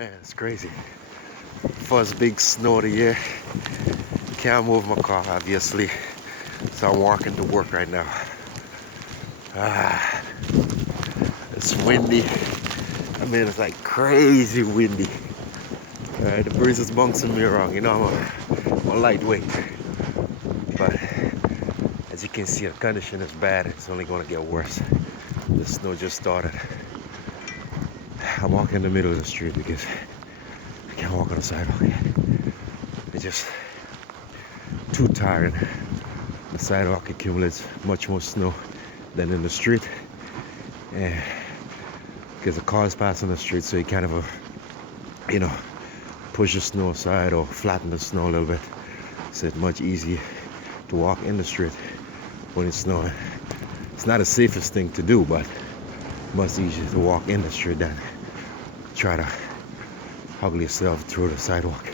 Man, it's crazy. First big snow of the year. Can't move my car, obviously. So I'm walking to work right now. Ah, it's windy. I mean, it's like crazy windy. The breeze is bouncing me around. You know, I'm a lightweight. But as you can see, the condition is bad. It's only going to get worse. The snow just started. I'm walking in the middle of the street because I can't walk on the sidewalk. It's just too tired. The sidewalk accumulates much more snow than in the street. And because the cars pass on the street, so you kind of, push the snow aside or flatten the snow a little bit. So it's much easier to walk in the street when it's snowing. It's not the safest thing to do, but much easier to walk in the street than try to huggle yourself through the sidewalk.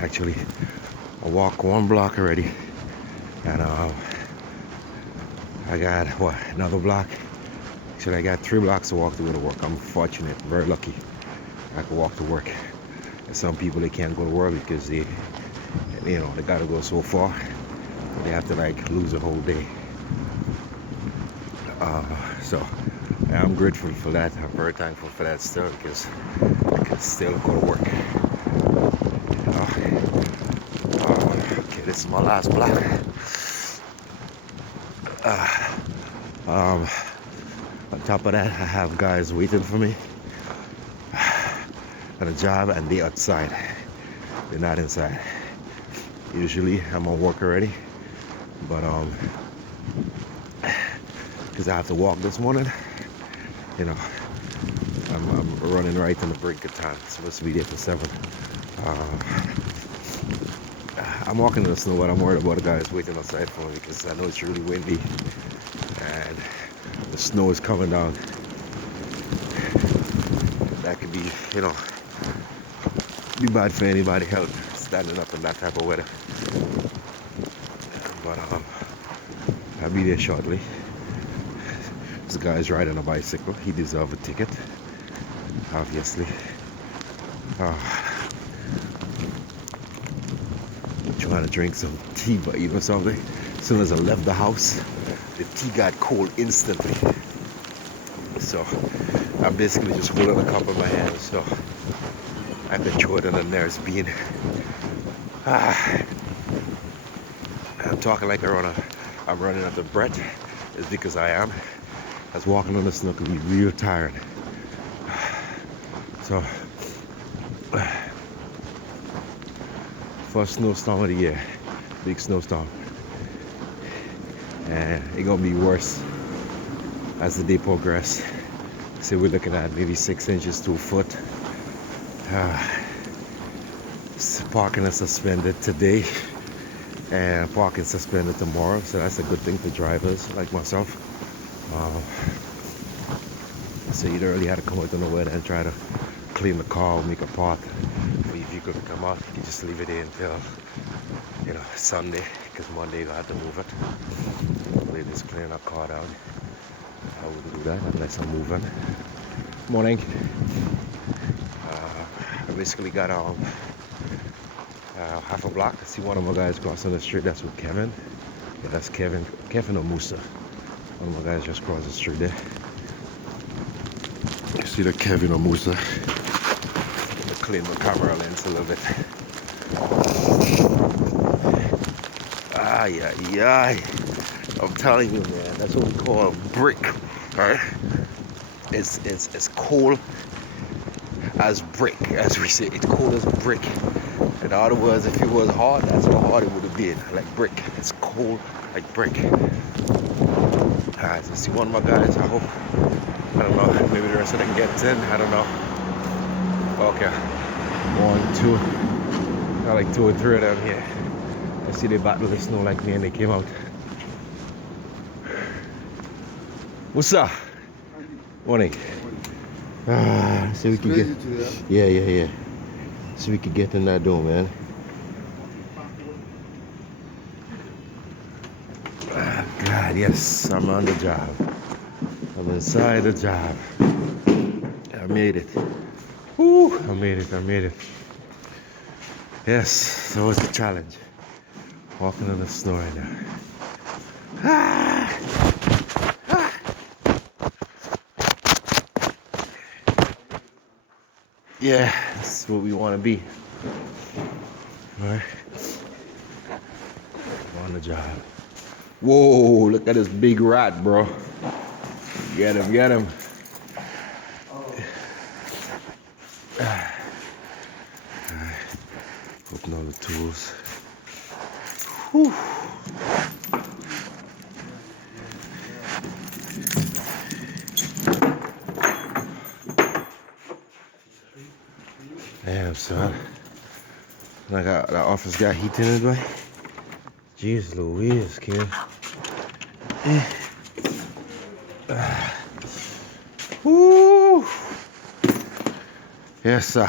Actually, I walked 1 block already, and I got another block. Actually, I got 3 blocks to walk to go to work. I'm fortunate, very lucky. I can walk to work. And some people, they can't go to work because they gotta go so far. They have to lose a whole day. So I'm grateful for that. I'm very thankful for that still because I can still go to work. Okay, this is my last block. On top of that, I have guys waiting for me at a job, and they outside. They're not inside. Usually I'm on work already, but because I have to walk this morning, I'm running right in the break of time. It's supposed to be there for 7. I'm walking in the snow, but I'm worried about the guys waiting outside for me because I know it's really windy and the snow is coming down. That could be bad for anybody health standing up in that type of weather. But I'll be there shortly. This guy's riding a bicycle. He deserves a ticket, obviously. Trying to drink some tea, but even something. As soon as I left the house, the tea got cold instantly. So I'm basically just holding a cup in my hand, so I can throw it in the nearest bean. I'm talking like I'm running out of breath. It's because I am. As walking on the snow can be real tired. So, first snowstorm of the year, big snowstorm, and it's gonna be worse as the day progresses. So we're looking at maybe 6 inches to a foot. Parking is suspended today, and parking suspended tomorrow. So that's a good thing for drivers like myself. So you don't really have to come out in the weather and try to clean the car or make a path for your vehicle to come out. You can just leave it in until Sunday, because Monday you'll have to move it. They just clean the car down. I wouldn't do that unless I'm moving. Morning. I basically got half a block. I see one of my guys crossing the street. That's with Kevin. Yeah, that's Kevin or Musa. One of my guys just crossed the street there. You see the Kevin or Musa. I'm gonna clean my camera lens a little bit. Ay. I'm telling you, man, that's what we call a brick, right? It's cold as brick, as we say. It's cold as brick. In other words, if it was hard, that's how hard it would have been, like brick. It's cold like brick. Alright, so see one of my guys, I don't know, maybe the rest of them gets in, I don't know. Okay, 1, 2, got like 2 or 3 of them here. I see they battled the snow like me and they came out. What's up? Morning. So we can get, yeah. So we can get in that door, man. God, yes, I'm on the job. I'm inside the job. I made it. Woo, I made it, I made it. Yes, that was the challenge. Walking in the snow right now. Ah! Ah! Yeah, that's what we want to be. Alright. On the job. Whoa, look at this big rat, bro. Get him, get him. Open all the tools. Whew. Damn, son. I got that office got heat in it, boy. Jeez Louise, kid. Woo. Yes, sir.